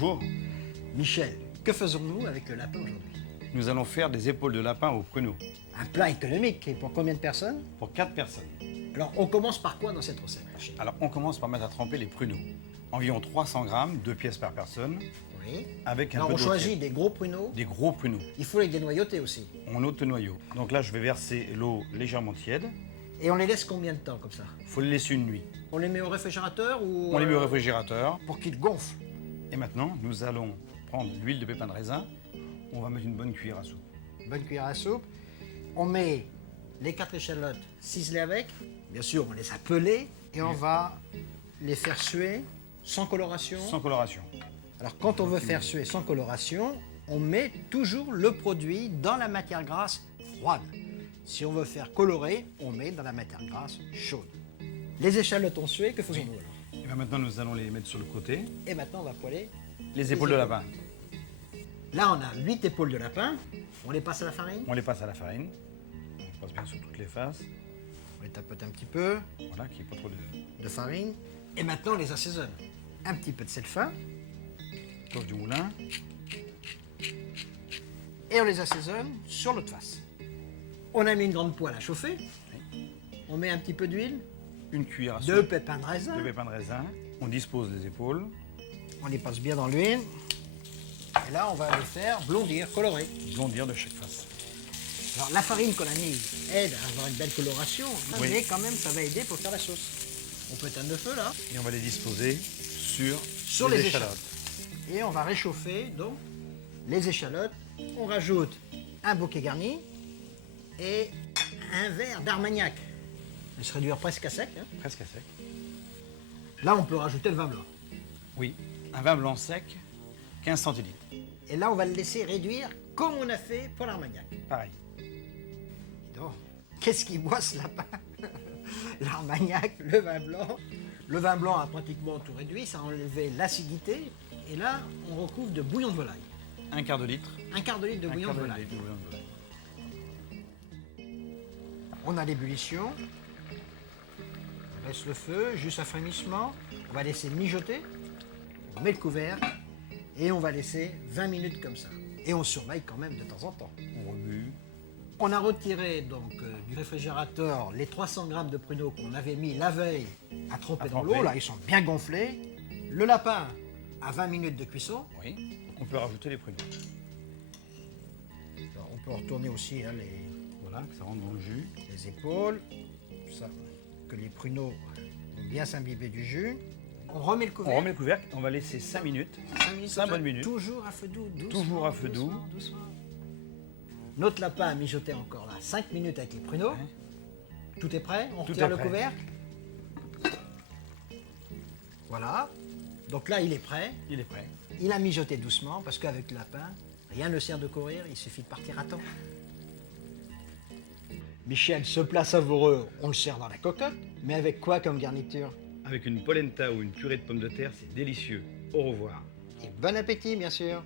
Bonjour. Michel, que faisons-nous avec le lapin aujourd'hui? Nous allons faire des épaules de lapin au pruneau Un plat économique, et pour combien de personnes? pour 4 personnes. Alors, on commence par quoi dans cette recette, Michel? Alors on commence par mettre à tremper les pruneaux. Environ 300 grammes, 2 pièces par personne, Oui. avec un Alors, peu on d'eau choisit tiède. des gros pruneaux. Des gros pruneaux. Il faut les dénoyauter aussi. On ôte le noyau. Donc là je vais verser l'eau légèrement tiède. Et on les laisse combien de temps comme ça? Il faut les laisser une nuit. On les met au réfrigérateur ou On les met au réfrigérateur. pour qu'ils gonflent? Et maintenant nous allons prendre l'huile de pépin de raisin. On va mettre une bonne cuillère à soupe. Bonne cuillère à soupe. On met les 4 échalotes ciselées avec. Bien sûr, on les a pelées et on va les faire suer sans coloration. Sans coloration. Alors, quand on veut faire suer sans coloration, on met toujours le produit dans la matière grasse froide. Si on veut faire colorer, on met dans la matière grasse chaude. Les échalotes ont sué, que faisons-nous alors? Et bien maintenant nous allons les mettre sur le côté. Et maintenant, on va poêler Les épaules de lapin. Là, on a 8 épaules de lapin. On les passe à la farine. On les passe à la farine. On passe bien sur toutes les faces. On les tapote un petit peu Voilà, qu'il n'y ait pas trop de de farine. Et maintenant, on les assaisonne. Un petit peu de sel fin. sauce du moulin. Et on les assaisonne sur l'autre face. On a mis une grande poêle à chauffer. On met un petit peu d'huile, Une cuillère à de soupe pépins de raisin. de pépin de raisin. On dispose les épaules. On les passe bien dans l'huile. Et là, on va les faire blondir, colorer. Blondir de chaque face. Alors, la farine qu'on a mise aide à avoir une belle coloration, Oui. mais quand même, ça va aider pour faire la sauce. On peut éteindre le feu, là, Et on va les disposer sur les échalotes. Et on va réchauffer, donc, les échalotes. On rajoute un bouquet garni et un verre d'armagnac. Il se réduire presque à sec. Hein. Presque à sec. Là, on peut rajouter le vin blanc. Oui, un vin blanc sec, 15 centilitres. Et là, on va le laisser réduire comme on a fait pour l'armagnac. Pareil. Donc, qu'est-ce qui boit ce lapin? L'armagnac, le vin blanc. Le vin blanc a pratiquement tout réduit, ça a enlevé l'acidité. Et là, on recouvre de bouillon de volaille. Un quart de litre. Un quart de litre de Un bouillon quart de de volaille. litre de bouillon de volaille. On a l'ébullition. On laisse le feu, juste un frémissement. On va laisser mijoter. On met le couvercle. Et on va laisser 20 minutes comme ça. Et on surveille quand même de temps en temps. On remue. On a retiré donc du réfrigérateur les 300 grammes de pruneaux qu'on avait mis la veille à tremper dans tremper. l'eau. Là, ils sont bien gonflés. Le lapin à 20 minutes de cuisson. Oui. On peut rajouter les pruneaux. Alors, on peut retourner aussi hein, Voilà, que ça rentre dans le jus. les épaules. Ça, que les pruneaux vont bien s'imbiber du jus. On remet le On couvercle. remet le couvercle. On va laisser 5 minutes. 5 minutes. 5 comme ça. bonnes minutes. Toujours à feu doux. Doucement, Toujours à feu doux. doucement, doucement. Notre lapin a mijoté encore là 5 minutes avec les pruneaux. Tout est prêt. On Tout retire est le prêt. couvercle. Voilà. Donc là, il est prêt. Il est prêt. Il a mijoté doucement parce qu'avec le lapin, rien ne sert de courir, il suffit de partir à temps. Michel, ce plat savoureux, on le sert dans la cocotte, mais avec quoi comme garniture? Avec une polenta ou une purée de pommes de terre, c'est délicieux. Au revoir. Et bon appétit, bien sûr.